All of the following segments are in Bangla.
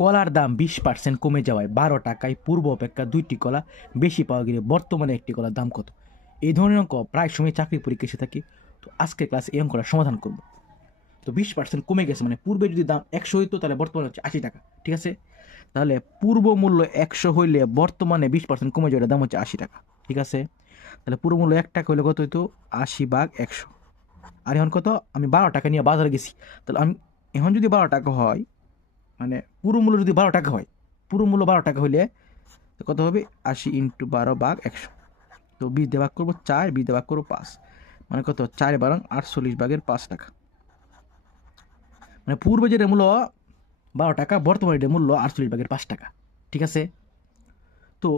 কলার দাম 20% কমে যাওয়ায় 12 টাকায় পূর্ব অপেক্ষা 2টি কলা বেশি পাওয়া গেলে বর্তমানে একটি কলার দাম কত? এই ধরনের অঙ্ক প্রায় সময় চাকরি পরীক্ষা এসে থাকে। তো আজকের ক্লাসে এই অঙ্কটা সমাধান করব। তো 20% কমে গেছে, মানে পূর্বে যদি দাম 100 হইতো তাহলে বর্তমানে হচ্ছে 80 টাকা, ঠিক আছে? তাহলে পূর্ব মূল্য 100 হইলে বর্তমানে 20% কমে যাওয়ার দাম হচ্ছে 80 টাকা, ঠিক আছে? তাহলে পূর্ব মূল্য 1 টাকা হইলে কত হইতো? 80/100। আর এখন কত? আমি 12 টাকা নিয়ে বাজারে গেছি। তাহলে আমি এখন যদি 12 টাকা হয়, মানে পুরো মূল্য যদি 12 টাকা হয়, পুরো মূল্য 12 টাকা হইলে কত হবে? 80 × 12/100। তো 20 দিয়ে ভাগ করবো 4, 20 দিয়ে ভাগ করবো 5, মানে কত? 4/48 টাকা। মানে পূর্বে যেটা মূল্য 12 টাকা, বর্তমানে এটার মূল্য 48/5 টাকা, ঠিক আছে? তো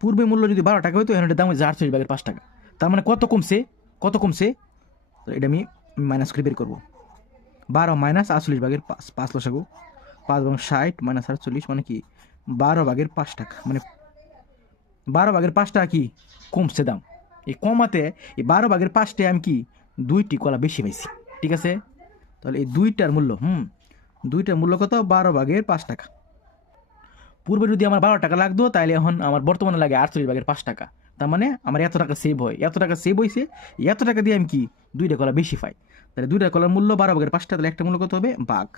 পূর্বে মূল্য যদি 12 টাকা হইতো, এখন এটার দাম হচ্ছে 48/5 টাকা। তার মানে কত কমছে? কত কমছে? তো এটা আমি মাইনাস করে বের করবো। 12 - 48/5, 5 লসাগু 5 এবং 60 - 48, মানে কি 12/5 টাকা। মানে 12/5 টাকা কি কমছে দাম। এই কমাতে এই 12/5 টাকা আমি কি 2টি কলা বেশি পাইছি, ঠিক আছে? তাহলে এই দুইটার মূল্য দুইটার মূল্য কত? 12/5 টাকা। পূর্বে যদি আমার 12 টাকা লাগতো, তাহলে এখন আমার বর্তমানে লাগে 48/5 টাকা। তার মানে আমার এত টাকা সেভ হয়, এত টাকা সেভ হয়েছে, এত টাকা দিয়ে আমি কি 2টা কলা বেশি পাই। তাহলে 2টা কলার মূল্য 12/5 টাকা, তাহলে একটা মূল্য কত হবে? ভাগ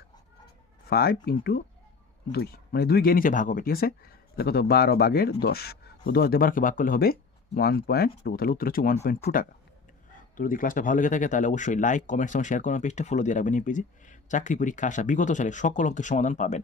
5 × 2, মানে 2 গিয়ে নিচে ভাগ হবে, ঠিক আছে? তাহলে কত? 12/10। তো 10 দিয়ে 12কে ভাগ করলে হবে 1.2, তাহলে উত্তর হচ্ছে 1.2 টাকা। তো যদি ক্লাসটা ভালো লেগে থাকে তাহলে অবশ্যই লাইক, কমেন্টস এবং শেয়ার করুন, পেজটা ফলো দিয়ে রাখবেন। এই পেজে চাকরি পরীক্ষা আসা বিগত সালে সকল অঙ্কের সমাধান পাবেন।